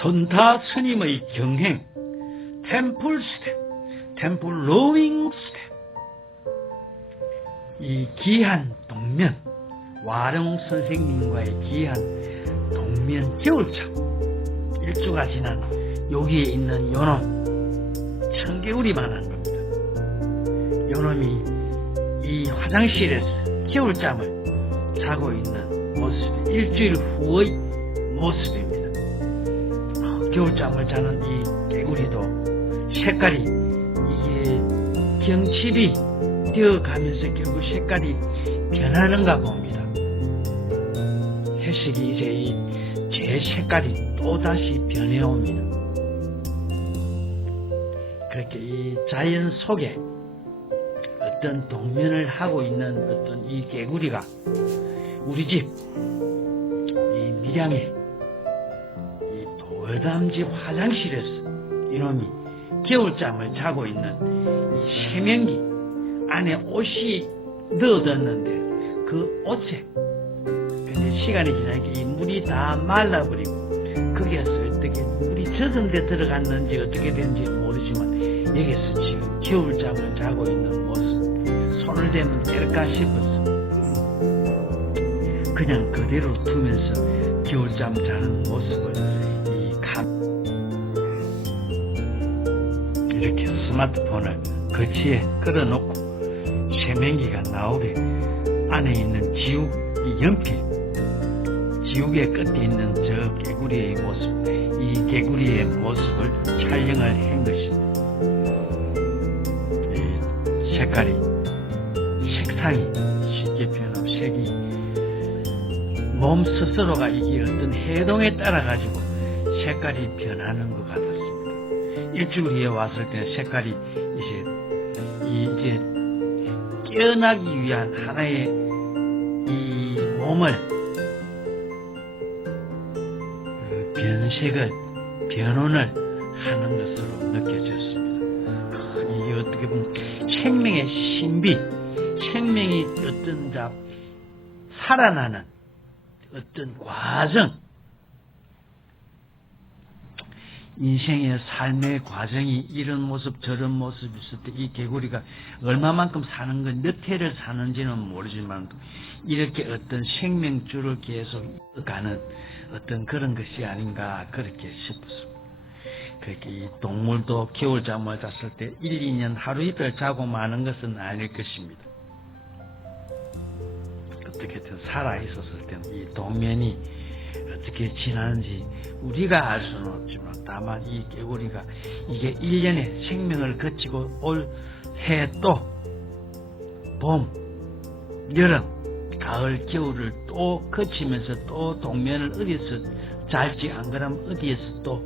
선타 스님의 경행, 템플 스텝, 템플 로잉 스텝. 이 귀한 동면, 와룡 선생님과의 귀한 동면 겨울잠. 일주가 지난 여기에 있는 요놈, 청개구리만한 겁니다. 요놈이 이 화장실에서 겨울잠을 자고 있는 모습이 일주일 후의 모습입니다. 겨울잠을 자는 이 개구리도 색깔이 이게 경칩이 되어가면서 결국 색깔이 변하는가 봅니다. 회색이 이제 제 색깔이 또다시 변해옵니다. 그렇게 이 자연 속에 어떤 동면을 하고 있는 어떤 이 개구리가 우리 집 이 밀양의 이 돌담집 화장실에서 이놈이 겨울잠을 자고 있는 이 세면기 안에 옷이 넣어뒀는데 그 옷에 근데 시간이 지나니까 이 물이 다 말라버리고 거기에서 어떻게 물이 젖은 데 들어갔는지 어떻게 된지 모르지만 여기서 지금 겨울잠을 자고 있는 모습 손을 대면 깰까 싶어서 그냥 그대로 두면서 겨울잠 자는 모습을 이렇게 스마트폰을 거치에 끌어놓고 세면기가 나오게 안에 있는 지우, 이 연필, 지우개 끝에 있는 저 개구리의 모습, 이 개구리의 모습을 촬영을 한 것입니다. 이 색깔이, 색상이, 쉽게 표현하면 색이 몸 스스로가 이게 어떤 해동에 따라 가지고 색깔이 변하는 것 같았습니다. 일주일에 왔을 때 색깔이 이제 깨어나기 위한 하나의 이 몸을 변혼을 하는 것으로 느껴졌습니다. 이게 어떻게 보면 생명의 신비, 생명이 어떤 살아나는 어떤 과정, 인생의 삶의 과정이 이런 모습 저런 모습이 있을 때 이 개구리가 얼마만큼 사는 건 몇 해를 사는지는 모르지만 이렇게 어떤 생명줄을 계속 가는 어떤 그런 것이 아닌가 그렇게 싶었습니다. 그렇게 이 동물도 겨울잠을 잤을 때 1, 2년 하루 이틀 자고 마는 것은 아닐 것입니다. 어떻게든 살아있었을 때는 이 동면이 어떻게 지나는지 우리가 알 수는 없지만 다만 이 개구리가 이게 1년의 생명을 거치고 올 해 또 봄, 여름, 가을, 겨울을 또 거치면서 또 동면을 어디서 잘지 안 그러면 어디에서 또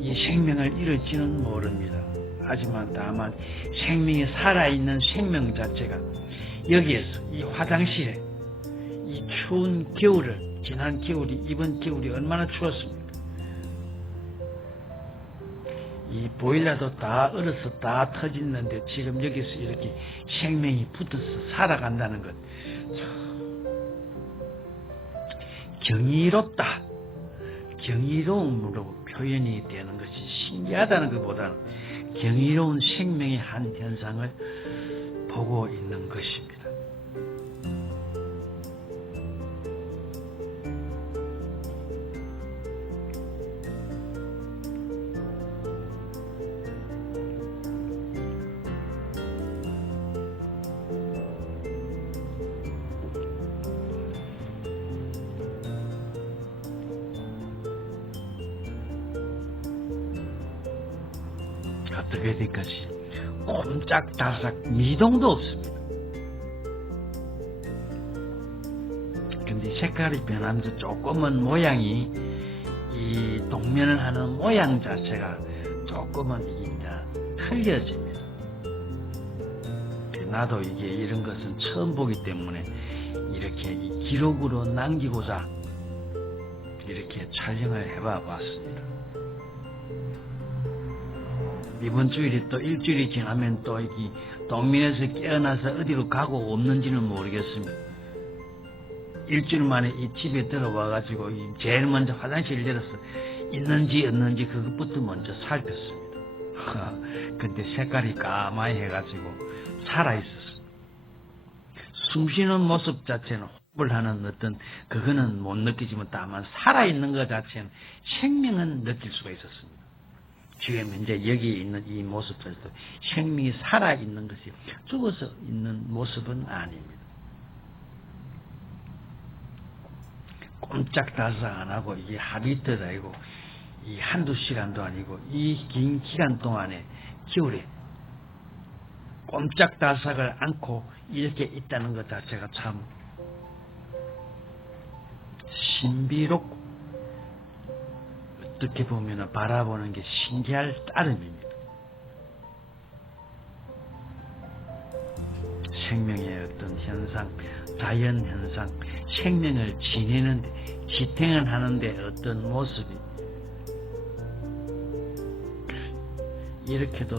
이 생명을 이룰지는 모릅니다. 하지만 다만 생명이 살아있는 생명 자체가 여기에서 이 화장실에 이 추운 겨울을 지난 겨울이 이번 겨울이 얼마나 추웠습니까? 이 보일러도 다 얼어서 다 터졌는데 지금 여기서 이렇게 생명이 붙어서 살아간다는 것 경이롭다, 경이로움으로 표현이 되는 것이 신기하다는 것보다는 경이로운 생명의 한 현상을 보고 있는 것입니다. 어떻게 될 것이 꼼짝달싹 미동도 없습니다. 근데 색깔이 변하면서 조금은 모양이 이 동면을 하는 모양 자체가 조금은 이제 틀려집니다. 나도 이게 이런 것은 처음 보기 때문에 이렇게 이 기록으로 남기고자 이렇게 촬영을 해봐 봤습니다. 이번 주일이 또 일주일이 지나면 또 이 동면에서 깨어나서 어디로 가고 없는지는 모르겠습니다. 일주일 만에 이 집에 들어와 가지고 제일 먼저 화장실을 열어서 있는지 없는지 그것부터 먼저 살폈습니다. 근데 색깔이 까마이 해가지고 살아있었습니다. 숨쉬는 모습 자체는 호흡을 하는 어떤 그거는 못 느끼지만 다만 살아있는 것 자체는 생명은 느낄 수가 있었습니다. 지금 이제 여기에 있는 이 모습들도 생명이 살아있는 것이 죽어서 있는 모습은 아닙니다. 꼼짝달싹 안 하고 이게 하루이틀도 아니고 이 한두 시간도 아니고 이 긴 기간 동안에 겨울에 꼼짝달싹을 않고 이렇게 있다는 것 자체가 참 신비롭고 어떻게 보면 바라보는 게 신기할 따름입니다. 생명의 어떤 현상, 자연 현상, 생명을 지내는데, 지탱을 하는데 어떤 모습이 이렇게도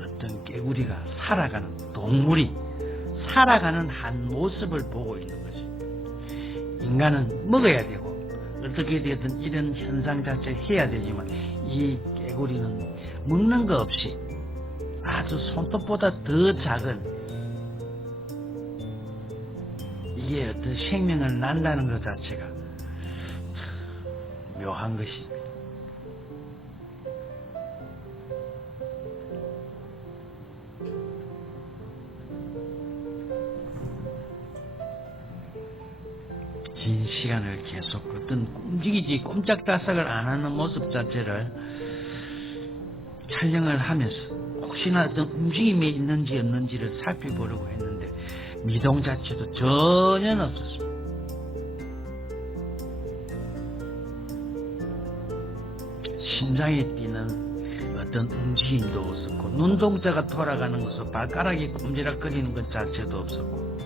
어떤 개구리가 살아가는, 동물이 살아가는 한 모습을 보고 있는 것입니다. 인간은 먹어야 되고 어떻게 되든 이런 현상 자체를 해야 되지만 이 개구리는 먹는 거 없이 아주 손톱보다 더 작은 이게 어떤 생명을 난다는 것 자체가 참 묘한 것입니다. 긴 시간을 계속 어떤 움직이지 꼼짝달싹을 안 하는 모습 자체를 촬영을 하면서 혹시나 어떤 움직임이 있는지 없는지를 살펴보려고 했는데 미동 자체도 전혀 없었습니다. 심장이 뛰는 어떤 움직임도 없었고 눈동자가 돌아가는 것으로 발가락이 꼼지락거리는 것 자체도 없었고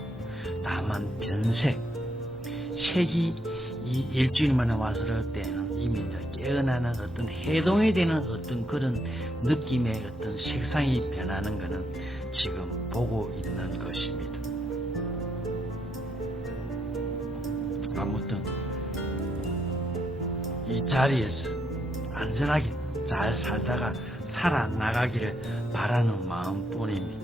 다만 변색 색이 이 일주일 만에 왔을 때는 이미 깨어나는 어떤 해동이 되는 어떤 그런 느낌의 어떤 색상이 변하는 것은 지금 보고 있는 것입니다. 아무튼 이 자리에서 안전하게 잘 살다가 살아나가기를 바라는 마음뿐입니다.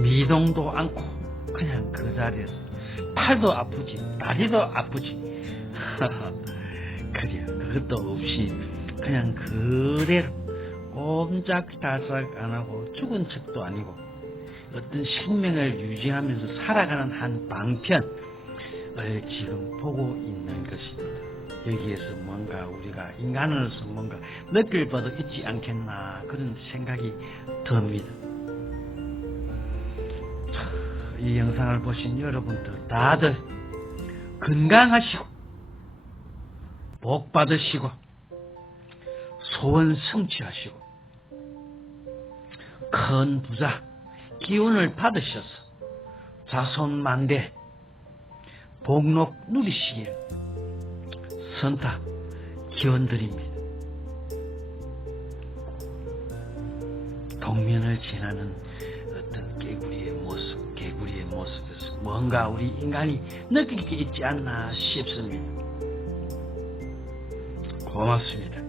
미동도 않고 그냥 그 자리에서 팔도 아프지 다리도 아프지 그래 그것도 없이 그냥 그대로 꼼짝달싹 안 하고 죽은 척도 아니고 어떤 생명을 유지하면서 살아가는 한 방편을 지금 보고 있는 것입니다. 여기에서 뭔가 우리가 인간으로서 뭔가 느낄 바도 있지 않겠나 그런 생각이 듭니다. 이 영상을 보신 여러분들 다들 건강하시고 복 받으시고 소원 성취하시고 큰 부자 기운을 받으셔서 자손만대 복록 누리시길 선탁 기원드립니다. 동면을 지나는 어떤 개구리의 모습에서 뭔가 우리 인간이 느낄 게 있지 않나 싶습니다. 고맙습니다.